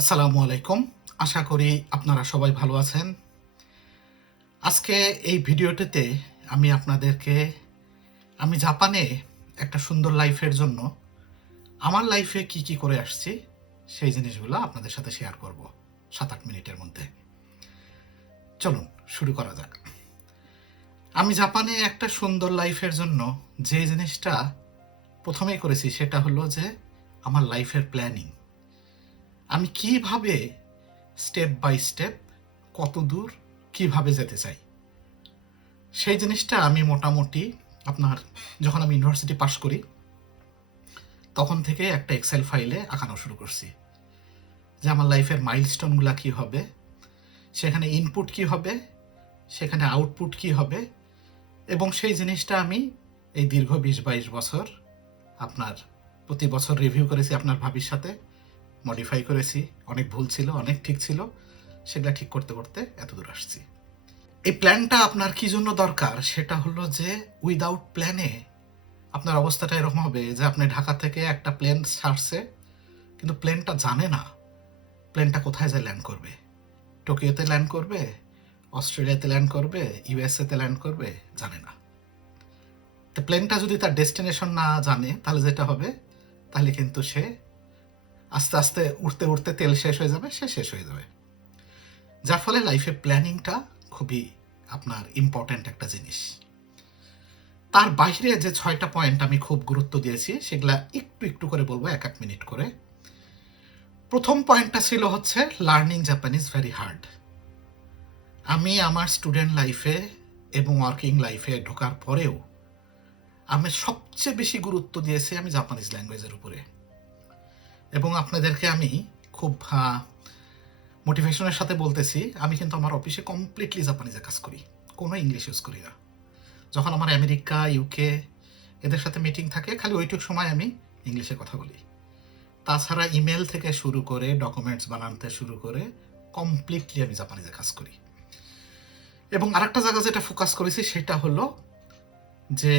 আসসালামু আলাইকুম। আশা করি আপনারা সবাই ভালো আছেন। আজকে এই ভিডিওটিতে আমি আপনাদেরকে জাপানে একটা সুন্দর লাইফের জন্য আমার লাইফে কি করে আসছি সেই জিনিসগুলো আপনাদের সাথে শেয়ার করব ৭-৮ মিনিটের মধ্যে। চলুন শুরু করা যাক। আমি জাপানে একটা সুন্দর লাইফের জন্য যে জিনিসটা প্রথমেই করেছি সেটা হলো যে আমার লাইফের প্ল্যানিং। আমি কিভাবে স্টেপ বাই স্টেপ কতদূর কিভাবে যেতে চাই সেই জিনিসটা আমি মোটামুটি যখন আমি ইউনিভার্সিটি পাস করি তখন থেকে একটা এক্সেল ফাইলে আঁকানো শুরু করছি যে আমার লাইফের মাইলস্টোনগুলো কি হবে, সেখানে ইনপুট কি হবে, সেখানে আউটপুট কি হবে, এবং সেই জিনিসটা আমি এই দীর্ঘ ২০-২২ বছর প্রতি বছর রিভিউ করেছি আপনার ভাবির সাথে, মডিফাই করেছি। অনেক ভুল ছিল, অনেক ঠিক ছিল, সেগুলা ঠিক করতে করতে এতদূর আসছি। এই প্ল্যানটা আপনার কি জন্য দরকার সেটা হলো যে উইদাউট প্ল্যানে আপনার অবস্থাটা এরকম হবে যে আপনি ঢাকা থেকে একটা প্লেন ছাড়ছে, কিন্তু প্লেনটা জানে না প্লেনটা কোথায় যায় ল্যান্ড করবে। টোকিওতে ল্যান্ড করবে, অস্ট্রেলিয়াতে ল্যান্ড করবে, ইউএসএতে ল্যান্ড করবে, জানে না। তো প্লেনটা যদি তার ডেস্টিনেশন না জানে তাহলে যেটা হবে, তাহলে কিন্তু সে আস্তে আস্তে উঠতে উঠতে তেল শেষ হয়ে যাবে, সে শেষ হয়ে যাবে। যার ফলে লাইফে প্ল্যানিংটা খুবই আপনার ইম্পর্ট্যান্ট একটা জিনিস। তার বাইরে যে ৬টা পয়েন্ট আমি খুব গুরুত্ব দিয়েছি সেগুলা একটু একটু করে বলবো, ১-১ মিনিট করে। প্রথম পয়েন্টটা ছিল হচ্ছে লার্নিং জাপানিজ ভেরি হার্ড। আমি আমার স্টুডেন্ট লাইফে এবং ওয়ার্কিং লাইফে ঢোকার পরেও আমি সবচেয়ে বেশি গুরুত্ব দিয়েছি আমি জাপানিজ ল্যাঙ্গুয়েজের উপরে। এবং আপনাদেরকে আমি খুব মোটিভেশনের সাথে বলতেছি, আমি কিন্তু আমার অফিসে কমপ্লিটলি জাপানিজে কাজ করি, কোনো ইংলিশ ইউজ করি না। যখন আমার আমেরিকা, ইউকে এদের সাথে মিটিং থাকে, খালি ওইটুক সময় আমি ইংলিশে কথা বলি। তাছাড়া ইমেল থেকে শুরু করে ডকুমেন্টস বানাতে শুরু করে কমপ্লিটলি আমি জাপানিজে কাজ করি। এবং আরেকটা জায়গা যেটা ফোকাস করেছি সেটা হলো যে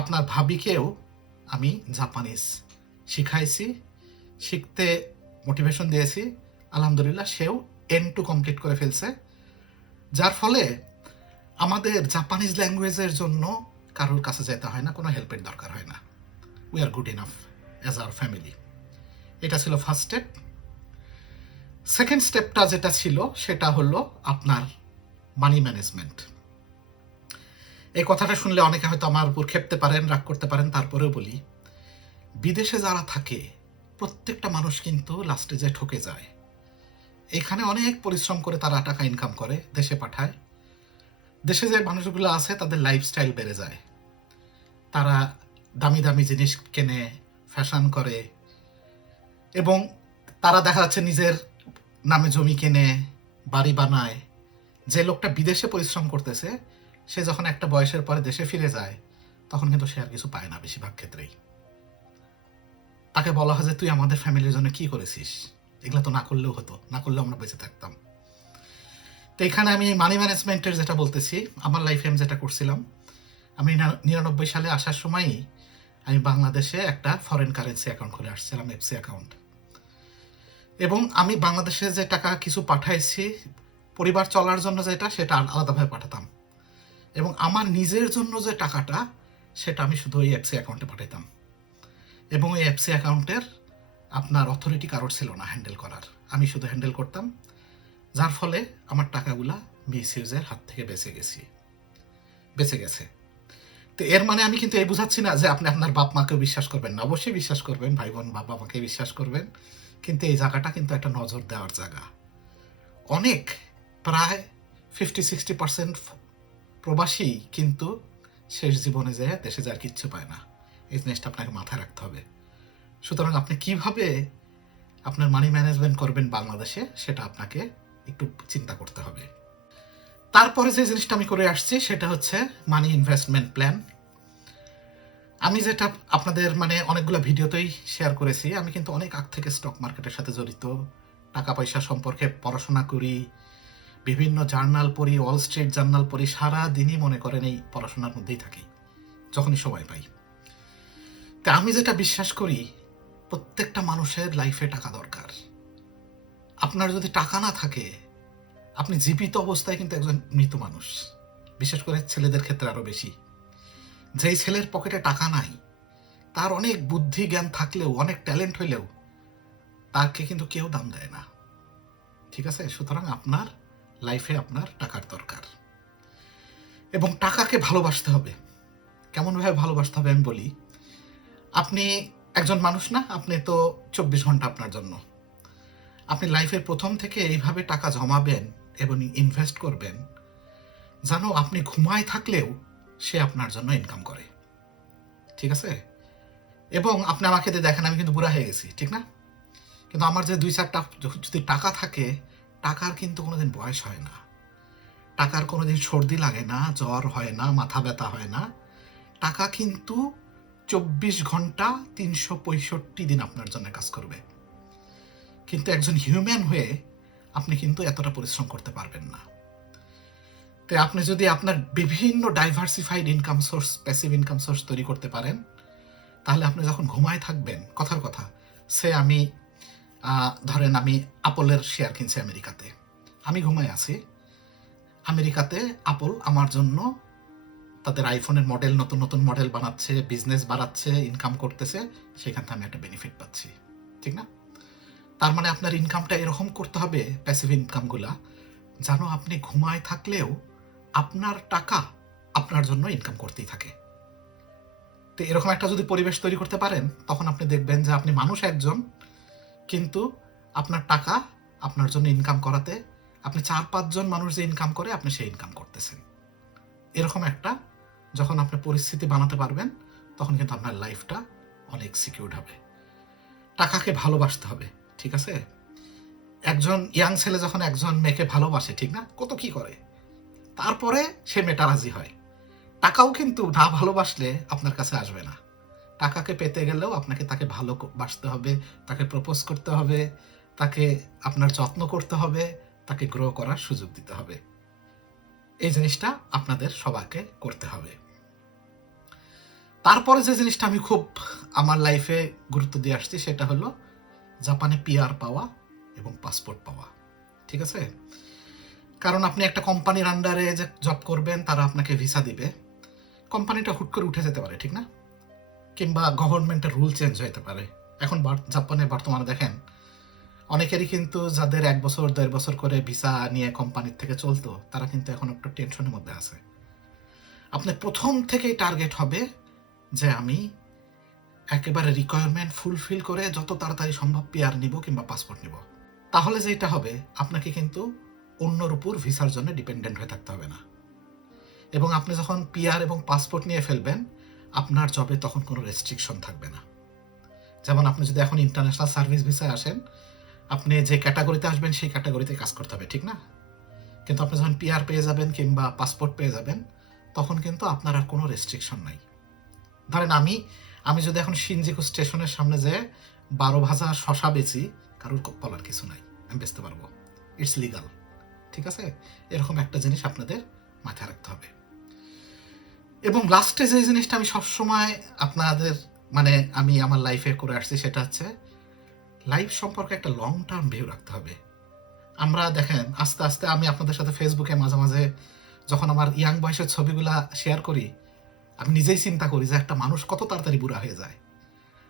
আপনার ভাবিকেও আমি জাপানিজ শিখাইছি, শিখতে মোটিভেশন দিয়েছি। আলহামদুলিল্লাহ সেও N2 কমপ্লিট করে ফেলছে। যার ফলে আমাদের জাপানিজ ল্যাঙ্গুয়েজের জন্য কারোর কাছে যেতে হয় না, কোনো হেল্পের দরকার হয় না। We are good enough as our family. এটা ছিল ফার্স্ট স্টেপ। সেকেন্ড স্টেপটা যেটা ছিল সেটা হলো আপনার মানি ম্যানেজমেন্ট। এই কথাটা শুনলে অনেকে হয়তো আমার উপর ক্ষেপতে পারেন, রাগ করতে পারেন, তারপরেও বলি, বিদেশে যারা থাকে প্রত্যেকটা মানুষ কিন্তু লাস্টে যে ঠকে যায়। এখানে অনেক পরিশ্রম করে তারা টাকা ইনকাম করে দেশে পাঠায়। দেশে যে মানুষগুলো আছে তাদের লাইফস্টাইল বেড়ে যায়, তারা দামি দামি জিনিস কেনে, ফ্যাশন করে, এবং তারা দেখা যাচ্ছে নিজের নামে জমি কেনে, বাড়ি বানায়। যে লোকটা বিদেশে পরিশ্রম করতেছে সে যখন একটা বয়সের পরে দেশে ফিরে যায় তখন কিন্তু সে আর কিছু পায় না বেশিরভাগ ক্ষেত্রেই। তাকে বলা হয় যে তুই আমাদের ফ্যামিলির জন্য কি করেছিস, এগুলো তো না করলেও হতো, না করলেও আমরা বেঁচে থাকতাম। তো এখানে আমি মানি ম্যানেজমেন্টের যেটা বলতেছি, আমার লাইফে আমি যেটা করছিলাম, আমি ৯৯ সালে আসার সময়ই আমি বাংলাদেশে একটা ফরেন কারেন্সি অ্যাকাউন্ট খুলে আসছিলাম, এফসি অ্যাকাউন্ট। এবং আমি বাংলাদেশে যে টাকা কিছু পাঠাইছি পরিবার চলার জন্য, যেটা সেটা আলাদাভাবে পাঠাতাম, এবং আমার নিজের জন্য যে টাকাটা সেটা আমি শুধু ওই এফসি অ্যাকাউন্টে পাঠাতাম। এবং ওই এফসি অ্যাকাউন্টের আপনার অথরিটি কারোর ছিল না হ্যান্ডেল করার, আমি শুধু হ্যান্ডেল করতাম। যার ফলে আমার টাকাগুলা মিসইউজের হাত থেকে বেঁচে গেছে। তো এর মানে আমি কিন্তু এই বুঝাচ্ছি না যে আপনি আপনার বাপ মাকেও বিশ্বাস করবেন না, অবশ্যই বিশ্বাস করবেন, ভাই বোন বাবা মাকে বিশ্বাস করবেন, কিন্তু এই জায়গাটা কিন্তু একটা নজর দেওয়ার জায়গা। অনেক প্রায় 50-60% প্রবাসী কিন্তু শেষ জীবনে যায় দেশে যার কিচ্ছু পায় না। এই জিনিসটা আপনাকে মাথায় রাখতে হবে। সুতরাং আপনি কিভাবে আপনার মানি ম্যানেজমেন্ট করবেন বাংলাদেশে সেটা আপনাকে একটু চিন্তা করতে হবে। তারপরে যে জিনিসটা আমি করে আসছি সেটা হচ্ছে মানি ইনভেস্টমেন্ট প্ল্যান। আমি যেটা আপনাদের অনেকগুলো ভিডিওতেই শেয়ার করেছি, আমি কিন্তু অনেক আগ থেকে স্টক মার্কেটের সাথে জড়িত, টাকা পয়সা সম্পর্কে পড়াশোনা করি, বিভিন্ন জার্নাল পড়ি, ওয়াল স্ট্রিট জার্নাল পড়ি, সারাদিনই মনে করেন এই পড়াশোনার মধ্যেই থাকি যখনই সময় পাই। তা আমি যেটা বিশ্বাস করি, প্রত্যেকটা মানুষের লাইফে টাকা দরকার। আপনার যদি টাকা না থাকে, আপনি জীবিত অবস্থায় কিন্তু একজন মৃত মানুষ। বিশেষ করে ছেলেদের ক্ষেত্রে আরো বেশি। যেই ছেলের পকেটে টাকা নাই, তার অনেক বুদ্ধি জ্ঞান থাকলেও, অনেক ট্যালেন্ট হইলেও তাকে কিন্তু কেউ দাম দেয় না। ঠিক আছে? সুতরাং আপনার লাইফে আপনার টাকার দরকার, এবং টাকাকে ভালোবাসতে হবে। কেমন ভাবে ভালোবাসতে হবে আমি বলি। আপনি একজন মানুষ না, আপনি তো 24 ঘন্টা আপনার জন্য। আপনি লাইফের প্রথম থেকে এইভাবে টাকা জমাবেন এবং ইনভেস্ট করবেন যেন আপনি ঘুমায় থাকলেও সে আপনার জন্য ইনকাম করে। ঠিক আছে? এবং আপনি আমাকে দিয়ে দেখেন, আমি কিন্তু বুড়া হয়ে গেছি, ঠিক না? কিন্তু আমার যে 2-4টা যদি টাকা থাকে, টাকার কিন্তু কোনোদিন বয়স হয় না, টাকার কোনোদিন সর্দি লাগে না, জ্বর হয় না, মাথা ব্যথা হয় না। টাকা কিন্তু 24 ঘন্টা 365 দিন আপনার জন্য কাজ করবে। কিন্তু একজন হিউম্যান হয়ে আপনি কিন্তু এতটা পরিশ্রম করতে পারবেন না। তো আপনি যদি আপনার বিভিন্ন diversified income source, passive income source তৈরি করতে পারেন, তাহলে আপনি যখন ঘুমায় থাকবেন, কথার কথা, আমি ধরেন আমি আপলের শেয়ার কিনছি আমেরিকাতে, আমি ঘুমায় আছি, আমেরিকাতে আপল আমার জন্য তাদের আইফোনের মডেল, নতুন নতুন মডেল বানাচ্ছে, বিজনেস বাড়াচ্ছে, ইনকাম করতেছে, সেখান থেকে আমি একটা বেনিফিট পাচ্ছি, ঠিক না? তার মানে আপনার ইনকামটা এরকম করতে হবে, প্যাসিভ ইনকামগুলা, যেন আপনি ঘুমায় থাকলেও আপনার টাকা আপনার জন্য ইনকাম করতেই থাকে। তো এরকম একটা যদি পরিবেশ তৈরি করতে পারেন, তখন আপনি দেখবেন যে আপনি মানুষ একজন, কিন্তু আপনার টাকা আপনার জন্য ইনকাম করাতে আপনি 4-5 জন মানুষ যে ইনকাম করে, আপনি সেই ইনকাম করতেছেন। এরকম একটা যখন আপনি পরিস্থিতি বানাতে পারবেন, তখন কিন্তু আপনার লাইফটা অনেক সিকিউরড হবে। টাকাকে ভালোবাসতে হবে, ঠিক আছে? একজন ইয়াং ছেলে যখন একজন মেয়েকে ভালোবাসে, ঠিক না, কত কি করে, তারপরে সে মেয়েটা রাজি হয়। টাকাও কিন্তু না ভালোবাসলে আপনার কাছে আসবে না। টাকাকে পেতে গেলেও আপনাকে তাকে ভালোবাসতে হবে, তাকে প্রপোজ করতে হবে, তাকে আপনার যত্ন করতে হবে, তাকে গ্রো করার সুযোগ দিতে হবে। এই জিনিসটা আপনাদের সবাইকে করতে হবে। তারপরে যে জিনিসটা আমি খুব আমার লাইফে গুরুত্ব দিয়ে আসছি, সেটা হলো জাপানে পিআর পাওয়া এবং পাসপোর্ট পাওয়া। ঠিক আছে? কারণ আপনি একটা কোম্পানির আন্ডারে যে জব করবেন, তারা আপনাকে ভিসা দিবে, কোম্পানিটা হুট করে উঠে যেতে পারে, ঠিক না? কিংবা গভর্নমেন্টের রুল চেঞ্জ হতে পারে। এখন জাপানে বর্তমানে দেখেন, অনেকেরই কিন্তু যাদের 1 বছর 1.5 বছর করে ভিসা নিয়ে কোম্পানির থেকে চলতো, তারা কিন্তু এখন একটু টেনশনের মধ্যে আছে। আপনার প্রথম থেকেই টার্গেট হবে যে আমি একেবারে রিকোয়ারমেন্ট ফুলফিল করে যত তাড়াতাড়ি সম্ভব পিআর নিব কিংবা পাসপোর্ট নিব। তাহলে যেটা হবে, আপনাকে কিন্তু অন্যর উপর ভিসার জন্য ডিপেন্ডেন্ট হয়ে থাকতে হবে না। এবং আপনি যখন পিআর এবং পাসপোর্ট নিয়ে ফেলবেন, আপনার জবে তখন কোনো রেস্ট্রিকশন থাকবে না। যেমন আপনি যদি এখন ইন্টারন্যাশনাল সার্ভিস ভিসায় আসেন, আপনি যে ক্যাটাগরিতে আসবেন সেই ক্যাটাগরিতে কাজ করতে হবে, ঠিক না? কিন্তু আপনি যখন পিআর পেয়ে যাবেন কিংবা পাসপোর্ট পেয়ে যাবেন, তখন কিন্তু আপনার আর কোনো রেস্ট্রিকশন নাই। ধরেন আমি যদি এখন শিনজিকু স্টেশনের সামনে যেয়ে 12 ভাজা শশা বেচি, কারোর বলার কিছু নাই, আমি বেচতে পারবো, ইটস লিগাল। ঠিক আছে? এরকম একটা জিনিস আপনাদের মাথায় রাখতে হবে। এবং লাস্টে যে জিনিসটা আমি সবসময় আপনাদের আমি আমার লাইফে করে আসছি, সেটা হচ্ছে লাইফ সম্পর্কে একটা লং টার্ম ভিউ রাখতে হবে। আমরা দেখেন আস্তে আস্তে, আমি আপনাদের সাথে ফেসবুকে মাঝে মাঝে যখন আমার ইয়াং বয়সের ছবিগুলা শেয়ার করি, আমি নিজেই চিন্তা করি যে একটা মানুষ কত তাড়াতাড়ি বুড়া হয়ে যায়।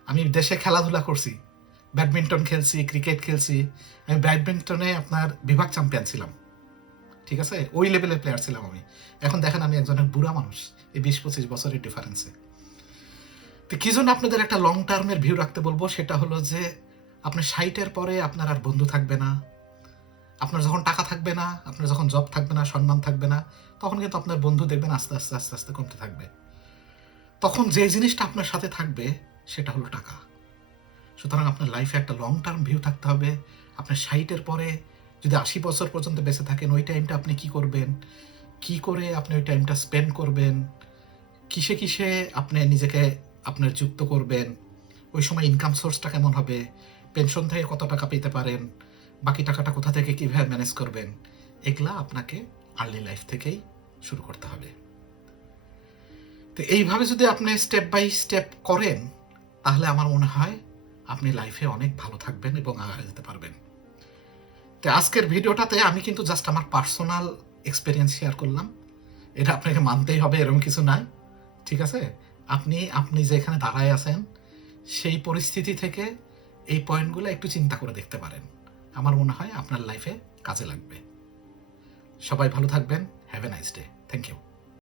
আমি দেশে খেলাধুলা করছি, ব্যাডমিন্টন খেলছি, ক্রিকেট খেলছি, আমি ব্যাডমিন্টনে আপনার বিভাগ চ্যাম্পিয়ন ছিলাম, ঠিক আছে? ওই লেভেলের প্লেয়ার ছিলাম আমি। এখন দেখেন আমি একজন বুড়া মানুষ, এই 20-25 বছরের ডিফারেন্সে। তো কি জন্য আপনাদের একটা লং টার্মের ভিউ রাখতে বলবো, সেটা হলো যে আপনার 60-এর পরে আপনার আর বন্ধু থাকবে না, আপনার যখন টাকা থাকবে না, আপনার যখন জব থাকবে না, সম্মান থাকবে না, তখন কিন্তু আপনার বন্ধু দেখবেন আস্তে আস্তে আস্তে আস্তে কমতে থাকবে। তখন যে জিনিসটা আপনার সাথে থাকবে সেটা হলো টাকা। সুতরাং আপনার লাইফে একটা লং টার্ম ভিউ থাকতে হবে। আপনার 60-এর পরে যদি 80 বছর পর্যন্ত বেঁচে থাকেন, ওই টাইমটা আপনি কি করবেন, কি করে আপনি ওই টাইমটা স্পেন্ড করবেন, কিসে কিসে আপনি নিজেকে আপনার যুক্ত করবেন, ওই সময় ইনকাম সোর্সটা কেমন হবে, পেনশন থেকে কত টাকা পেতে পারেন, বাকি টাকাটা কোথা থেকে কিভাবে ম্যানেজ করবেন, এগুলা আপনাকে আর্লি লাইফ থেকেই শুরু করতে হবে। তো এইভাবে যদি আপনি স্টেপ বাই স্টেপ করেন, তাহলে আমার মনে হয় আপনি লাইফে অনেক ভালো থাকবেন এবং আগায় যেতে পারবেন। তো আজকের ভিডিওটাতে আমি কিন্তু জাস্ট আমার পার্সোনাল এক্সপিরিয়েন্স শেয়ার করলাম। এটা আপনাকে মানতেই হবে এরকম কিছু নাই, ঠিক আছে? আপনি যেখানে দাঁড়ায় আছেন সেই পরিস্থিতি থেকে এই পয়েন্টগুলো একটু চিন্তা করে দেখতে পারেন। আমার মনে হয় আপনার লাইফে কাজে লাগবে। সবাই ভালো থাকবেন। Have a nice day. Thank you.